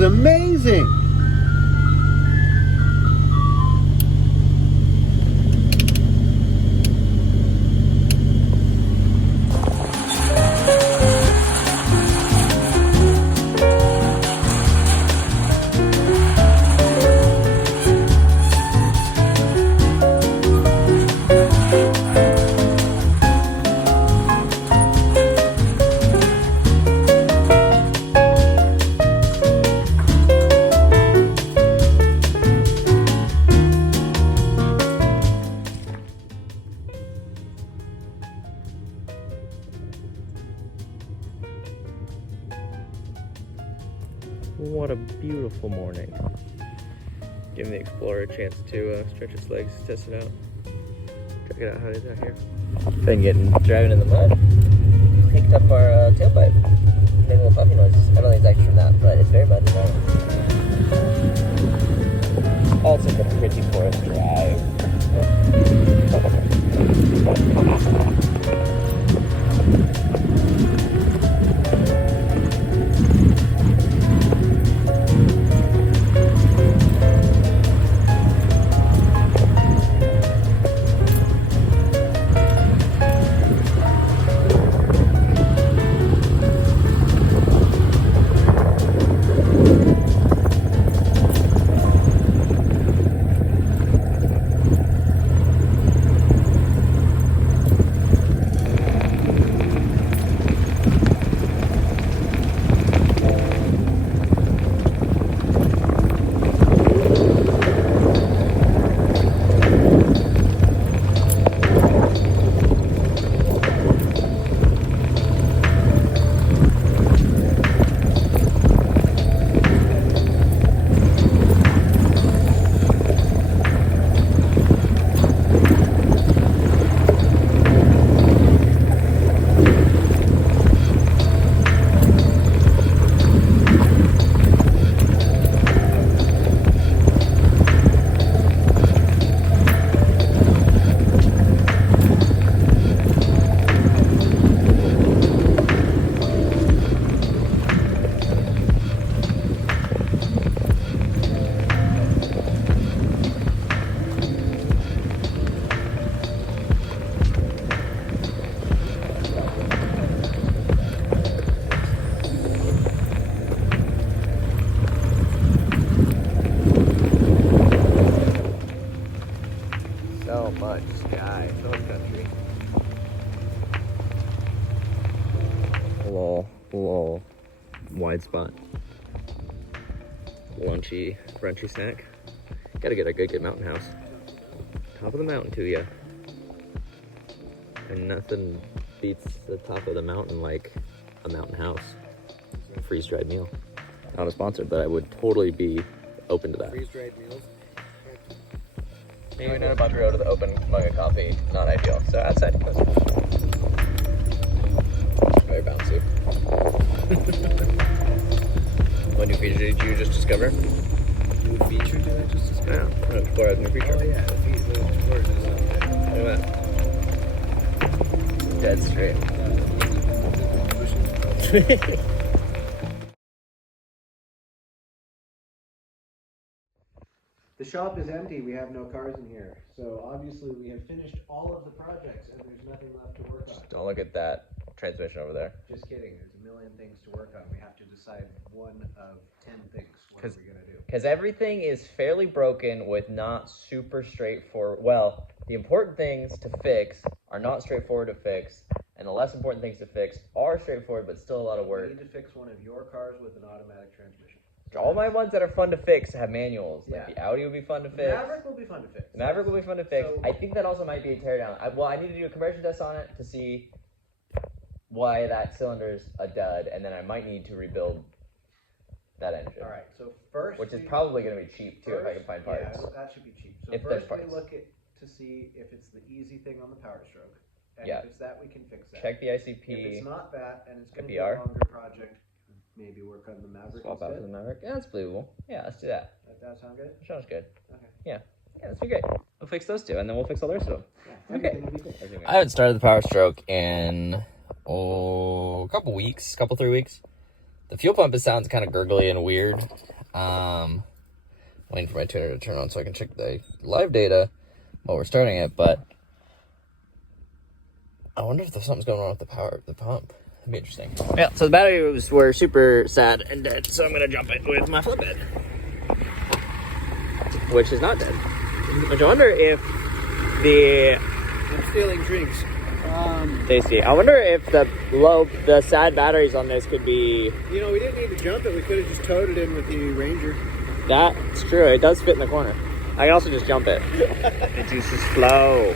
is amazing. What a beautiful morning. Giving the Explorer a chance to stretch its legs, test it out. Check it out how it is out here. Been driving in the mud. Picked up our tailpipe. Made a little puffy noise. I don't think it's actually from that, but it's very muddy now. Also been a pretty forest drive. So much sky, so much country. A little wide spot. Brunchy snack. Gotta get a good mountain house. Top of the mountain to ya. And nothing beats the top of the mountain like a mountain house. A freeze-dried meal. Not a sponsor, but I would totally be open to that. Freeze-dried meals. Maybe not about to go to the open mug of coffee, not ideal. So outside. Very bouncy. What new feature did you just discover? New feature did I just discover? Yeah, Explorer has a new feature. Oh yeah, the Explorer is okay. Look at that. Dead straight. The shop is empty. We have no cars in here. So obviously we have finished all of the projects and there's nothing left to work on. Don't look at that transmission over there. Just kidding. There's a million things to work on. We have to decide one of 10 things. What are we going to do? Because everything is fairly broken with not super straightforward. Well, the important things to fix are not straightforward to fix, and the less important things to fix are straightforward but still a lot of We work. need to fix one of your cars with an automatic transmission. All my ones that are fun to fix have manuals. Like Yeah. the Audi will be fun to fix. Maverick will be fun to fix. The Maverick will be fun to fix. So- I think that also might be a teardown. I need to do a conversion test on it to see why that cylinder's a dud, and then I might need to rebuild that engine. All right. So first, Which is probably going to be cheap too if I can find parts. Yeah, that should be cheap. So If there's first we parts. look at to see if it's the easy thing on the Power Stroke, and Yeah. if it's that, we can fix that. Check the If ICP. it's not that, and it's going to be a IPR. longer project, maybe work on the Maverick Swap out instead. for the Maverick. Yeah, that's believable. Yeah, let's do that. Does that sound good? That sounds good. Okay. Yeah, that'd be great. We'll fix those two, and then we'll fix all the rest of them. Yeah. Okay. Everything will be good. I haven't started the Power Stroke in 3 weeks. The fuel pump, it sounds kind of gurgly and weird. Waiting for my tuner to turn on so I can check the live data while we're starting it, but I wonder if there's something's going on with the power of the pump. That'd be interesting. Yeah, so the batteries were super sad and dead, so I'm gonna jump it with my flatbed, which is not dead. Which I wonder if I'm stealing drinks. tasty. I wonder if the sad batteries on this could be. You know, we didn't need to jump it. We could have just towed it in with the Ranger. That's true. It does fit in the corner. I can also just jump it. It uses flow.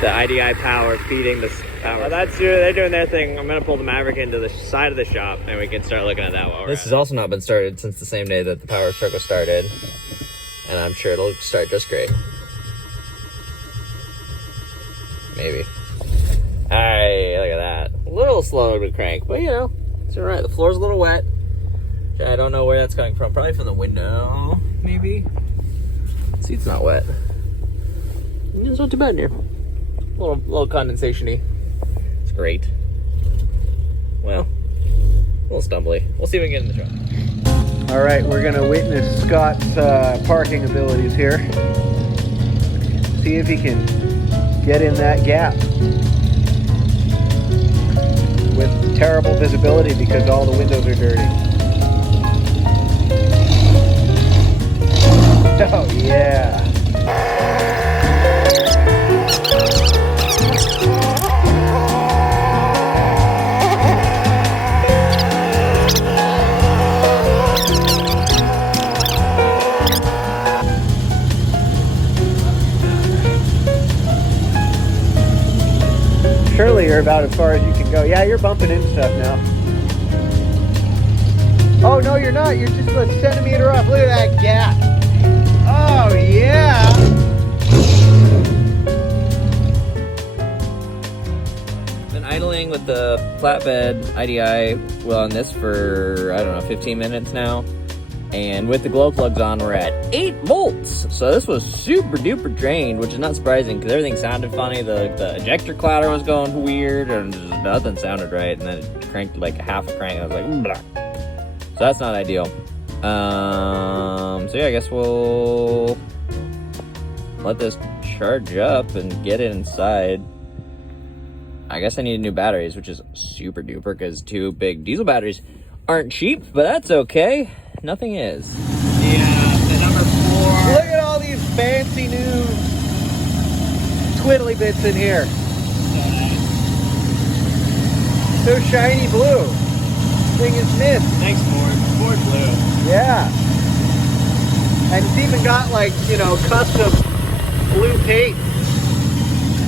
The IDI power feeding the power. Well, that's true. They're doing their thing. I'm gonna pull the Maverick into the side of the shop, and we can start looking at that while we're. This has also not been started since the same day that the power stroke was started, and I'm sure it'll start just great. Maybe. All right, look at that. A little slow to crank, but you know, it's all right. The floor's a little wet. I don't know where that's coming from. Probably from the window, maybe. The seat's not wet. It's not too bad in here. A little condensation-y. It's great. Well, a little stumbly. We'll see if we can get in the truck. All right, we're gonna witness Scott's parking abilities here. See if he can get in that gap with terrible visibility because all the windows are dirty. Oh yeah. Surely you're about as far as you can go. Yeah, you're bumping into stuff now. Oh, no, you're not. You're just a centimeter off. Look at that gap. Oh, yeah. Been idling with the flatbed IDI well on this for, I don't know, 15 minutes now. And with the glow plugs on, we're at 8 volts. So this was super duper drained, which is not surprising because everything sounded funny. The ejector clatter was going weird and just nothing sounded right. And then it cranked like half a crank and I was like, blah. So that's not ideal. So yeah, I guess we'll let this charge up and get it inside. I guess I need new batteries, which is super duper because 2 big diesel batteries aren't cheap, but that's okay. Nothing is. Yeah, the number 4. Look at all these fancy new twiddly bits in here. So nice. So shiny blue. Thing is mist. Thanks, Ford. Ford blue. Yeah. And it's even got like, you know, custom blue paint.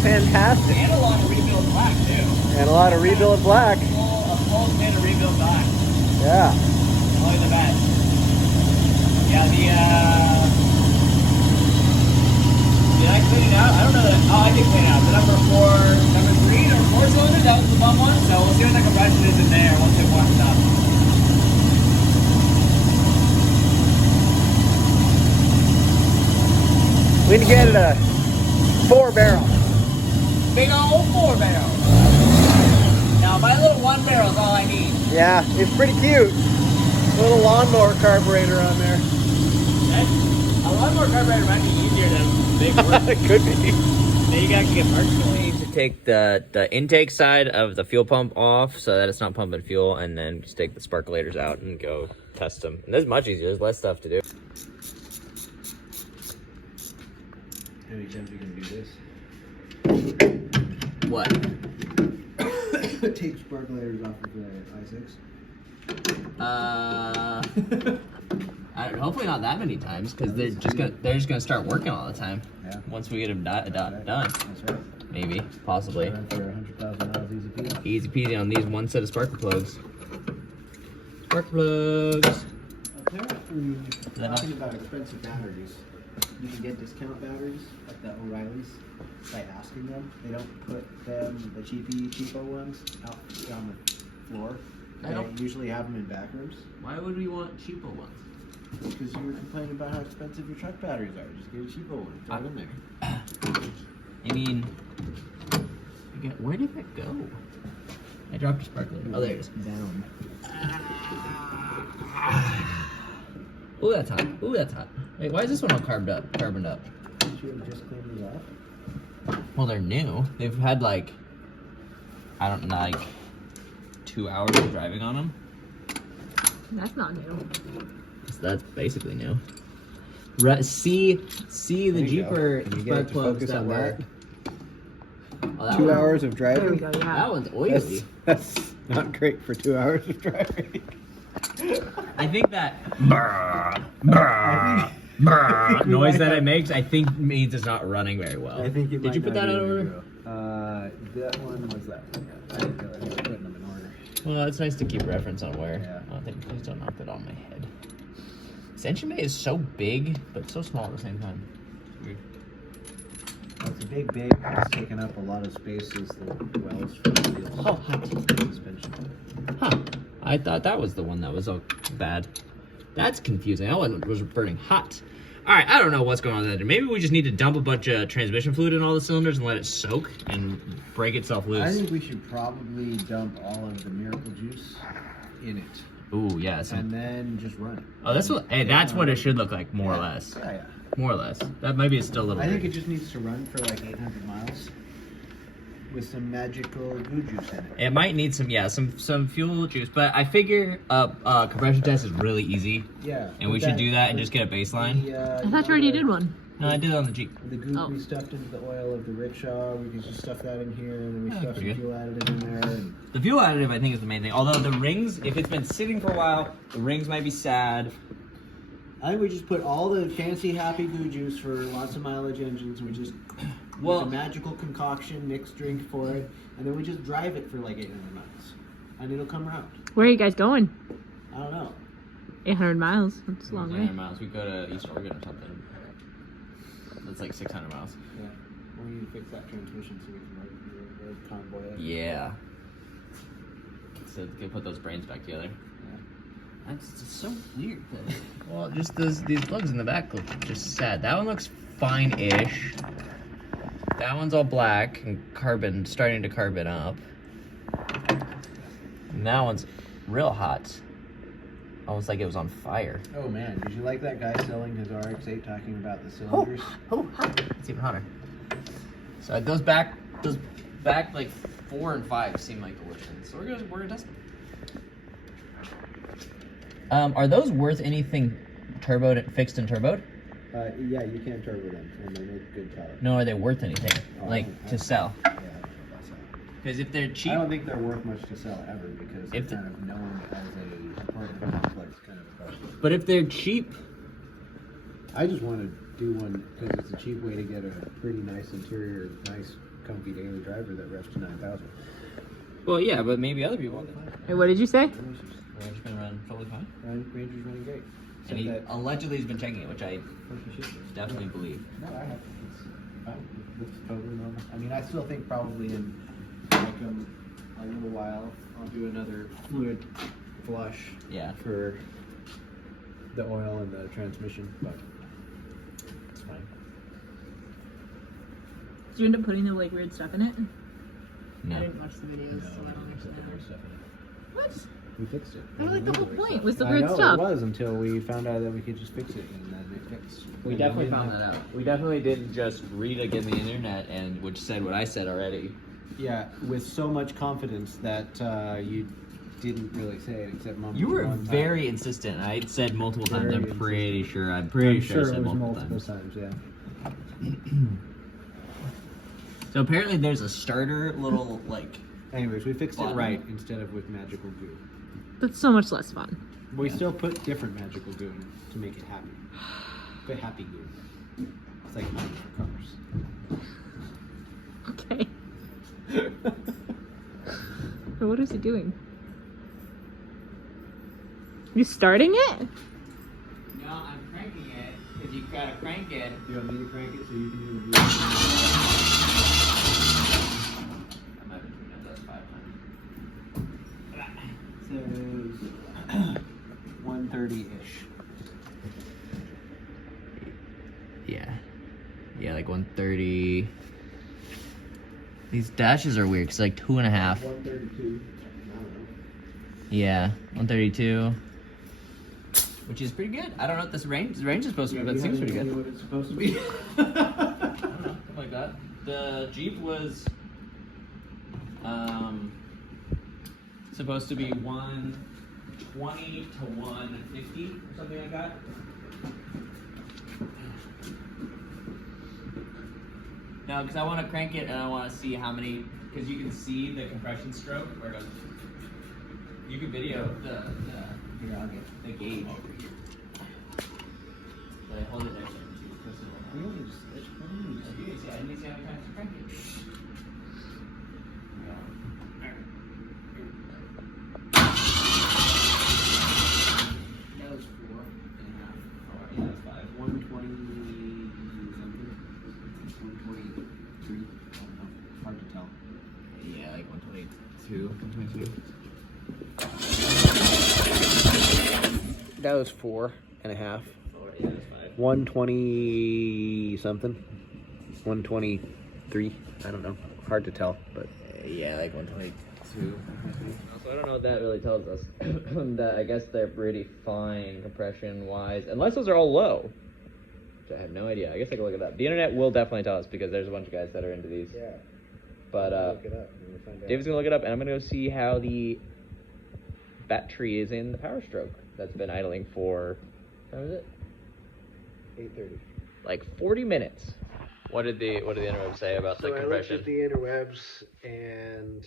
Fantastic. And a lot of rebuild black, too. And a lot of rebuild black. A full tin of rebuild black. Yeah. Look at the best. Yeah, did I clean it out? I don't know that. Oh, I did clean it out. The number 3 or 4 cylinder, that was the bum one. So we'll see what the compression is in there once it warms up. We need to get it a 4-barrel. Big old 4-barrel. Now, my little 1-barrel is all I need. Yeah, it's pretty cute. Little lawnmower carburetor on there. A lawnmower carburetor might be easier than big work. It could be. Then you can actually get parts. We need to take the intake side of the fuel pump off so that it's not pumping fuel, and then just take the sparkulators out and go test them. And this is much easier. There's less stuff to do. Any chance we can do this? What? Take sparkulators off of the i6. Hopefully not that many times, because they're just gonna start working all the time. Yeah. Once we get them done. That's right. Maybe, possibly. For 100,000 miles, easy peasy. Easy peasy on these 1 set of spark plugs. Spark plugs. Apparently, talking about expensive batteries, you can get discount batteries at the O'Reilly's by asking them. They don't put them, the cheapo ones, out on the floor. They usually have them in back rooms. Why would we want cheaper ones? Because you were complaining about how expensive your truck batteries are. Just get a cheapo one. Throw it in there. I mean, forget. Where did that go? I dropped a sparkler. Oh, there it is. Down. Ooh, that's hot. Ooh, that's hot. Wait, why is this one all carboned up? Should have just cleaned these off. Well, they're new. They've had like, I don't know, like 2 hours of driving on them. That's not new. So that's basically new. See the Jeeper Can you spark get it to plugs focus that on were. that? Oh, that 2 one- hours of There we driving? go, yeah. That one's oily. That's not great for 2 hours of driving. I think that noise that it makes, I think means it's not running very well. I think it Did you put that out of order? That one was that one. Yeah. I didn't realize I was putting them in order. Well, it's nice to keep reference on where. Yeah. I think please don't knock that on my head. This engine bay is so big, but so small at the same time. It's weird. It's a big bay. It's taking up a lot of space as the wells for the wheels. Oh, hot. Suspension. Huh. I thought that was the one that was so bad. That's confusing. That one was burning hot. All right, I don't know what's going on with that. Maybe we just need to dump a bunch of transmission fluid in all the cylinders and let it soak and break itself loose. I think we should probably dump all of the Miracle Juice in it. Ooh, yeah. And then just run it. Oh, that's what. Hey, that's what it should look like, more or Yeah. less. Yeah. More or less. That maybe it's still a little. I think big. it just needs to run for like 800 miles with some magical goo juice in it. It might need some fuel juice, but I figure compression test is really easy, Yeah. and we should do that and just get a baseline. I thought you already did one. No, I did it on the Jeep. The goop Oh. we stuffed into the oil of the rickshaw. We can just stuff that in here, and then we Yeah, stuff pretty some good. fuel additive in there. And The fuel additive, I think, is the main thing. Although the rings, if it's been sitting for a while, the rings might be sad. I think we just put all the fancy happy goo juice for lots of mileage engines. We just Well- make a magical concoction, mixed drink for it, and then we just drive it for like 800 miles, and it'll come around. Where are you guys going? I don't know. 800 miles. That's a long way. 900 miles. We go to East Oregon or something. That's like 600 miles. Yeah. We need to fix that transmission so we can road convoy it. Yeah. So they put those brains back together. That's just so weird. Well, just these plugs in the back look just sad. That one looks fine-ish. That one's all black and carbon, starting to carbon up. And that one's real hot. Almost like it was on fire. Oh man, did you like that guy selling his RX-8 talking about the cylinders? Oh, hot. It's even hotter. So it goes back like 4 and 5 seem like the worst ones. So we're gonna test them. Are those worth anything turboed, fixed and turboed? Yeah, you can turbo them, and they make good power. No, are they worth anything? Oh, Like to sell? Yeah, that's all. Because if they're cheap, I don't think they're worth much to sell ever because If they're kind of known as a apartment complex kind of a question. but if they're cheap, I just want to do one because it's a cheap way to get a pretty nice interior, nice, comfy daily driver that revs to 9,000. well, yeah, but maybe other people. Wait, what did you say? Ranger's been running totally fine. Ranger's running great. And he allegedly has been checking it, which I definitely believe. No, I have. It's fine. It's totally normal. I mean, I still think probably in like a little while I'll do another fluid flush Yeah. for the oil and the transmission, but it's fine. Did you end up putting the like weird stuff in it? No. I didn't watch the videos, so I don't understand. What? We fixed it. I like the whole point was the I weird know, stuff. It was until we found out that we could just fix it, and then it fixed. We definitely found that out. We definitely didn't just read again the internet and which said what I said already. Yeah, with so much confidence that you didn't really say it except mom. You were one time. very insistent. I said multiple times. Very I'm pretty insistent. sure. I'm pretty I'm sure I sure said it was multiple multiple times. times. So apparently there's a starter little like. Anyways, we fixed it Bottom. right instead of with magical goo. That's so much less fun. We still put different magical goo in to make it happy. But happy goo. It's like money for cars. Okay. So what is he doing? You starting it? No, I'm cranking it because you gotta crank it. Do you want me to crank it so you can do the view? I might have been that's 500. Says 130-ish. Yeah. Yeah, like 130. These dashes are weird, cause like 2.5. 132. I don't know. Yeah, 132. Which is pretty good. I don't know what this range is supposed to be, but it seems pretty good. What it's supposed to be. I don't know, something like that. The Jeep was supposed to be 120 to 150 or something like that. No, because I want to crank it and I want to see how many, because you can see the compression stroke where it goes. You can video the gauge. But hold it there. We only just switch. I need to see how many times you crank it. That was 4.5. Oh, yeah, that's 5. 120 something. 123. I don't know. Hard to tell. Yeah, like 122. 122. That was 4.5. Oh, yeah, that's 5. 120 something. 123. I don't know. Hard to tell, but Yeah, like 122. So I don't know what that really tells us. That I guess they're pretty fine compression wise, unless those are all low. Which I have no idea. I guess I can look at that. The internet will definitely tell us because there's a bunch of guys that are into these. yeah. But Look it up and we'll find out. David's gonna look it up, and I'm gonna go see how the battery is in the Power Stroke that's been idling for, how is it? 8:30. Like 40 minutes. What did the interwebs say about the So I looked compression? at the interwebs and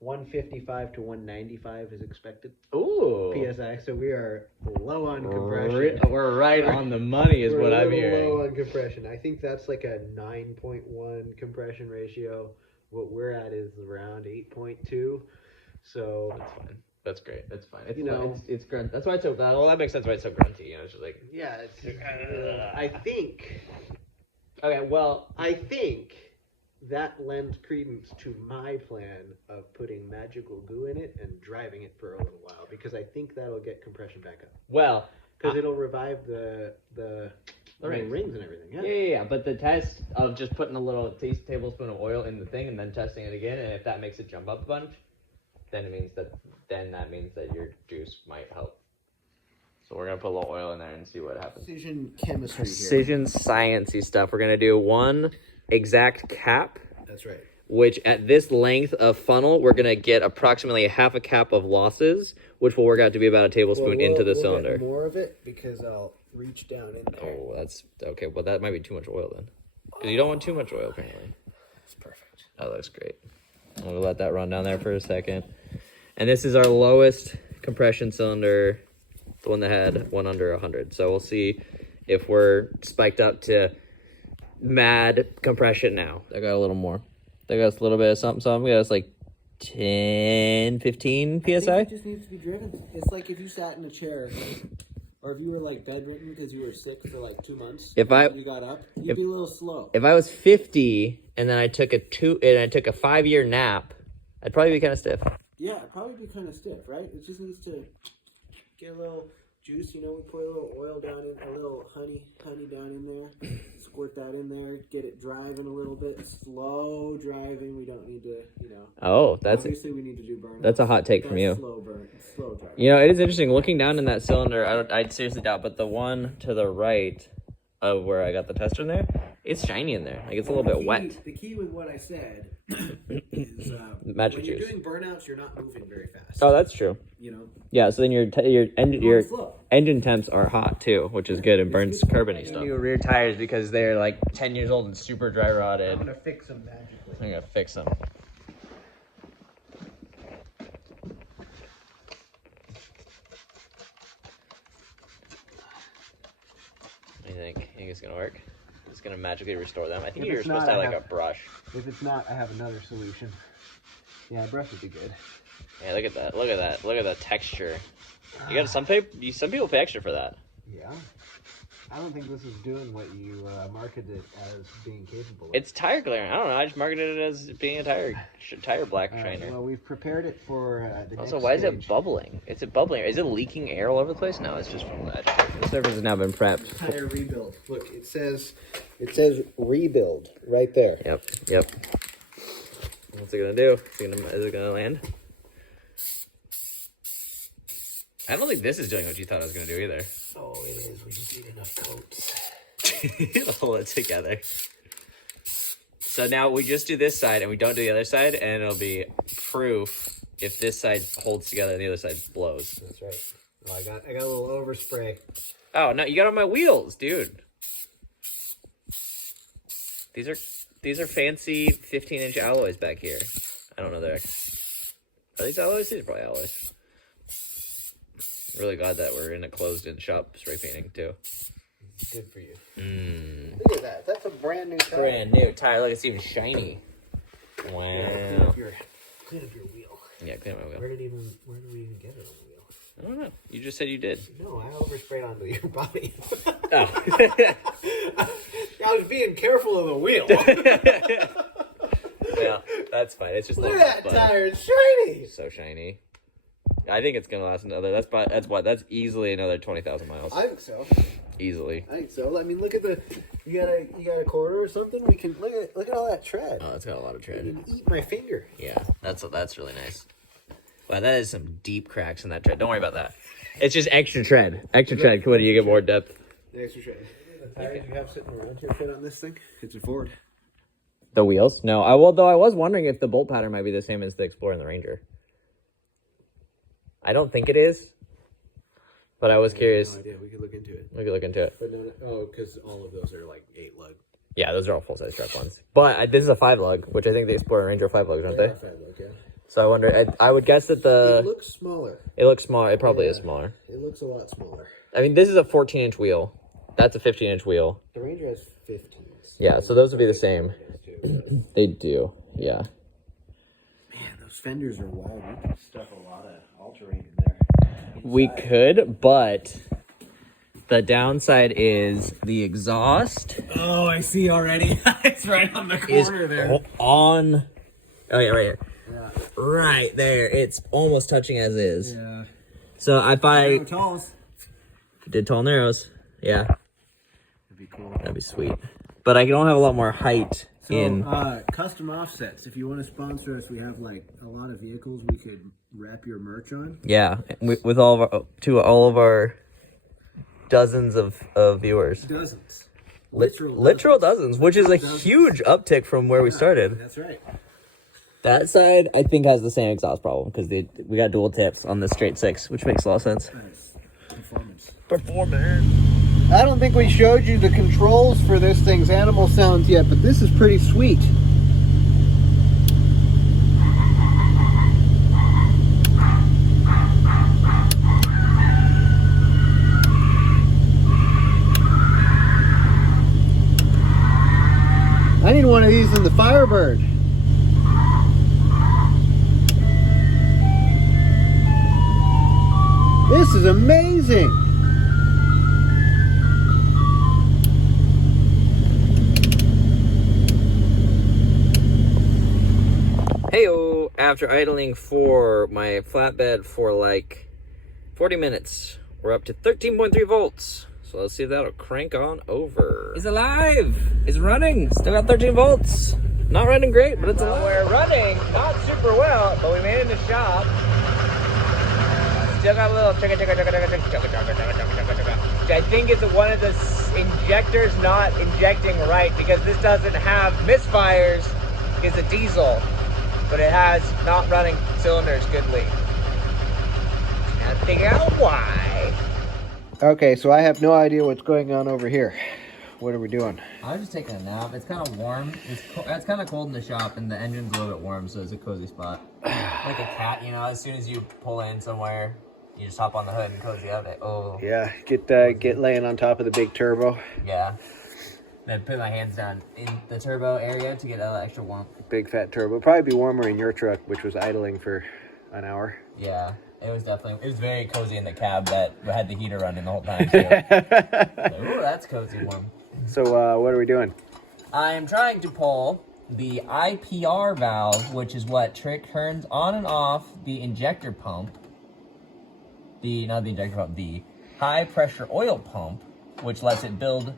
155 to 195 is expected. Ooh. PSI. So we are low on compression. We're right on the money, is We're what a I'm little hearing. low on compression. I think that's like a 9.1 compression ratio. What we're at is around 8.2. So That's fine. That's great. That's fine. It's You know- fine. It's grunt. That's why it's so. Well, that makes sense why it's so grunty. You know, it's just like. yeah, it's. I think that lends credence to my plan of putting magical goo in it and driving it for a little while because I think that'll get compression back up Well, because it'll revive the rings and everything. Yeah. yeah. But the test of just putting a little tablespoon of oil in the thing and then testing it again, and if that makes it jump up a bunch, then that means that your juice might help. So we're gonna put a little oil in there and see what happens. Precision chemistry. Precision sciencey stuff. We're gonna do one exact cap, That's right. which at this length of funnel, we're gonna get approximately half a cap of losses, which will work out to be about a tablespoon into the cylinder. Get more of it because I'll reach down in there. Oh, that's okay. Well, that might be too much oil then, because you don't want too much oil apparently. It's perfect. Oh, that looks great. I'm gonna let that run down there for a second. And this is our lowest compression cylinder, the one that had one under 100. So we'll see if we're spiked up to mad compression now. They got a little more. They got us a little bit of something. We got us like 10, 15 PSI. It just needs to be driven. It's like if you sat in a chair, or if you were like bedridden because you were sick for like 2 months. If I- you got up, you'd be a little slow. If I was 50 and then I took a 5-year nap, I'd probably be kind of stiff. Yeah, it'd probably be kind of stiff, right? It just needs to get a little juice. You know, we pour a little oil down in, a little honey down in there. Squirt that in there. Get it driving a little bit. Slow driving. We don't need to, Oh, obviously we need to do burn. that's a hot take from you. Slow burn. Slow driving. You know, it is interesting looking down in that cylinder. I'd seriously doubt, but the one to the right of where I got the tester in there, it's shiny in there. Like it's a little bit wet. The key with what I said is Magic when you're juice. doing burnouts, you're not moving very fast. Oh, that's true. You know, Yeah, so then your slow. engine temps are hot too, which is good and burns carbony stuff. New rear tires because they're like 10 years old and super dry rotted. I'm gonna fix them magically. I'm gonna fix them. What do you think? You think it's gonna work? It's gonna magically restore them. I think If you're it's supposed not, to have I like have- a brush. If it's not, I have another solution. Yeah, a brush would be good. Yeah, look at that. Look at that. Look at the texture. You got some people pay extra for that. Yeah. I don't think this is doing what you marketed it as being capable of. It's tire clearing. I don't know. I just marketed it as being a tire black shiner. Well, we've prepared it for the Also, next why is stage. it bubbling? Is it bubbling? Is it leaking air all over the place? No, it's just from that. The surface has now been prepped. Tire rebuild. Look, it says rebuild right there. Yep. What's it gonna do? Is it gonna land? I don't think this is doing what you thought it was gonna do either. Oh, it is. We just need enough coats. Hold it together. So now we just do this side and we don't do the other side, and it'll be proof if this side holds together and the other side blows. That's right. Well, I got a little overspray. Oh no, you got on my wheels, dude. These are fancy 15-inch alloys back here. I don't know are these alloys? These are probably alloys. Really glad that we're in a closed-in shop spray painting too. Good for you. Look at that. That's a brand new tire. Brand new tire. Look, it's even shiny. Wow. Clean up your wheel. Yeah, clean up my wheel. Where did we even get it on the wheel? I don't know. You just said you did. No, I oversprayed onto your body. Oh. I was being careful of the wheel. Yeah, that's fine. It's just Look at that tire. It's shiny. So shiny. I think it's gonna last another. That's easily another 20,000 miles. I think so. Easily. I think so. I mean, look at the. You got a quarter or something. We can look at all that tread. Oh, it's got a lot of You tread. can eat my finger. Yeah, that's really nice. Wow, that is some deep cracks in that tread. Don't worry about that. It's just extra tread. Extra tread. When you get more depth. The extra tread. The tires you have sitting around here fit on this thing? It's a Ford. The wheels? No. Though I was wondering if the bolt pattern might be the same as the Explorer and the Ranger. I don't think it is, but I was curious. No idea. We could look into it. We could look into it. But no, because all of those are like 8 lug. Yeah, those are all full-size truck ones. But this is a 5 lug, which I think the Explorer and Ranger are 5 lugs, aren't they? 5 lug, yeah. So I wonder. I would guess that It looks smaller. It looks smaller. It probably is smaller. It looks a lot smaller. I mean, this is a 14-inch wheel. That's a 15-inch wheel. The Ranger has 15s. Yeah, so those would be the same. They do. Yeah. Man, those fenders are wild. We could stuff a lot of all-terrain in there. We could, but the downside is the exhaust. Oh, I see already. It's right on the corner there. Oh yeah, right here. Yeah. Right there. It's almost touching as is. Yeah. So if I talls. did tall narrows, yeah, That'd be cool. that'd be sweet. But I don't have a lot more height in. Custom offsets. If you want to sponsor us, we have like a lot of vehicles we could wrap your merch on. Yeah, with all of our dozens of viewers. Dozens. Literal dozens, which is a huge uptick from where we started. That's right. That side, I think, has the same exhaust problem because we got dual tips on the straight 6, which makes a lot of sense. Nice. Performance. Performance. I don't think we showed you the controls for this thing's animal sounds yet, but this is pretty sweet. I need one of these in the Firebird. This is amazing. Heyo! After idling for my flatbed for like 40 minutes, we're up to 13.3 volts. So let's see if that'll crank on over. It's alive! It's running! Still got 13 volts. Not running great, but it's alive. We're running, not super well, but we made it in the shop. Still got a little chugga. Which I think is one of the injectors not injecting right, because this doesn't have misfires. It's a diesel, but it has not running cylinders goodly. Can't figure out why. Okay, so I have no idea what's going on over here. What are we doing? I was just taking a nap. It's kind of warm. It's kind of cold in the shop, and the engine's a little bit warm, so it's a cozy spot. Like a cat, you know. As soon as you pull in somewhere, you just hop on the hood and cozy up. Oh. Yeah, get laying on top of the big turbo. Yeah. Then put my hands down in the turbo area to get a little extra warmth. Big fat turbo. Probably be warmer in your truck, which was idling for an hour. Yeah. It was very cozy in the cab that had the heater running the whole time too. Ooh, that's cozy one. So what are we doing? I am trying to pull the IPR valve, which is what turns on and off the injector pump. Not the injector pump, the high pressure oil pump, which lets it build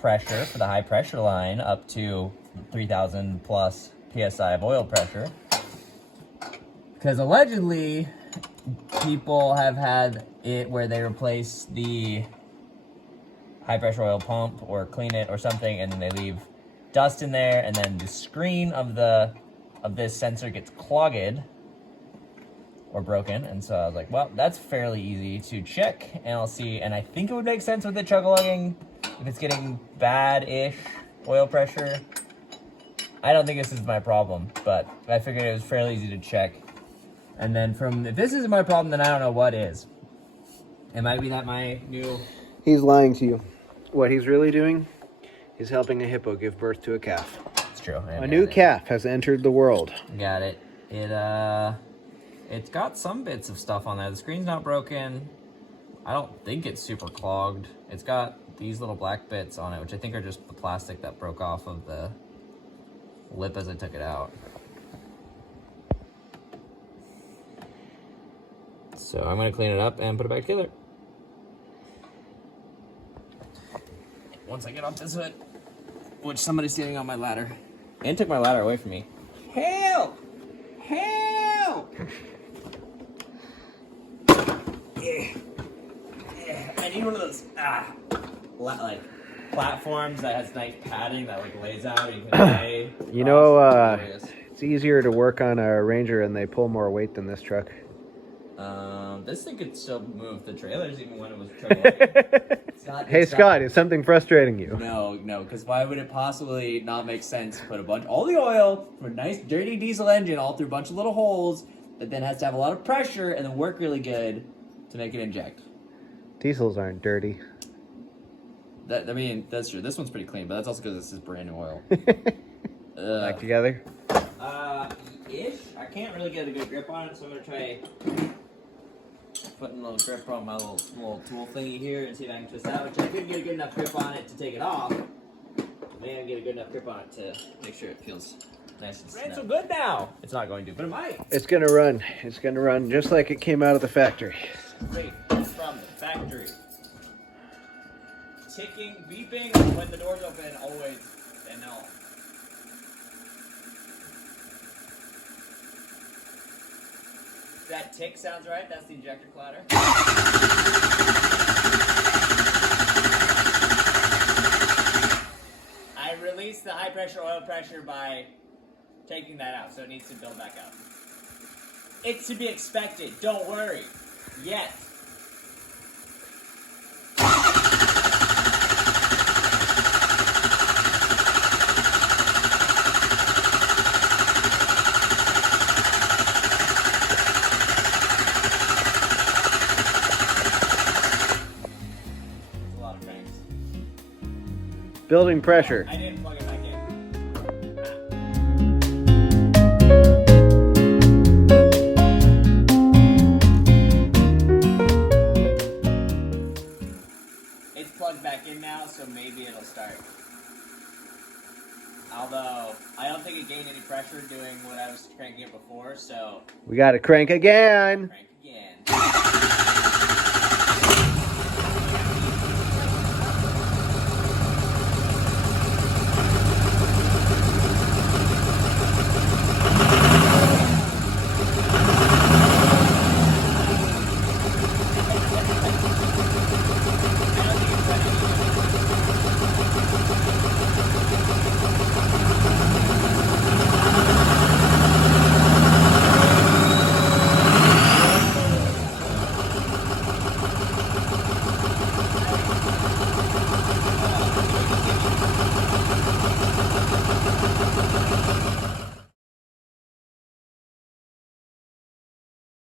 pressure for the high pressure line up to 3,000 plus PSI of oil pressure. Because allegedly, people have had it where they replace the high pressure oil pump or clean it or something, and then they leave dust in there, and then the screen of this sensor gets clogged or broken. And so I was like, well, that's fairly easy to check, and I'll see. And I think it would make sense with the chug-a-lugging if it's getting bad-ish oil pressure. I don't think this is my problem, but I figured it was fairly easy to check. And then if this isn't my problem, then I don't know what is. It might be that my new... He's lying to you. What he's really doing is helping a hippo give birth to a calf. It's true. A new calf has entered the world. Got it. It's got some bits of stuff on there. The screen's not broken. I don't think it's super clogged. It's got these little black bits on it, which I think are just the plastic that broke off of the lip as I took it out. So I'm gonna clean it up and put it back together. Once I get off this hood, which somebody's standing on my ladder and took my ladder away from me. Help! Help! I need one of those like platforms that has nice padding that like lays out and you can lay. You know, it's easier to work on a Ranger and they pull more weight than this truck. This thing could still move the trailers even when it was truck. Hey Scott, is something frustrating you? No, because why would it possibly not make sense to put all the oil from a nice dirty diesel engine all through a bunch of little holes that then has to have a lot of pressure and then work really good to make it inject? Diesels aren't dirty. I mean, that's true. This one's pretty clean, but that's also because this is brand new oil. Back together? Ish. I can't really get a good grip on it, so I'm going to try putting a little grip on my little tool thingy here and see if I can twist it out, which I couldn't get a good enough grip on it to take it off. Maybe I can get a good enough grip on it to make sure it feels nice and snug. So good now. It's not going to, but it might. It's going to run. It's going to run just like it came out of the factory. Straight from the factory. Ticking, beeping when the doors open, always, and no. That tick sounds right. That's the injector clatter. I released the high pressure oil pressure by taking that out, so it needs to build back up. It's to be expected. Don't worry. Yet. Building pressure. I didn't plug it back in. It's plugged back in now, so maybe it'll start. Although, I don't think it gained any pressure doing what I was cranking it before, so... We gotta crank again! Crank.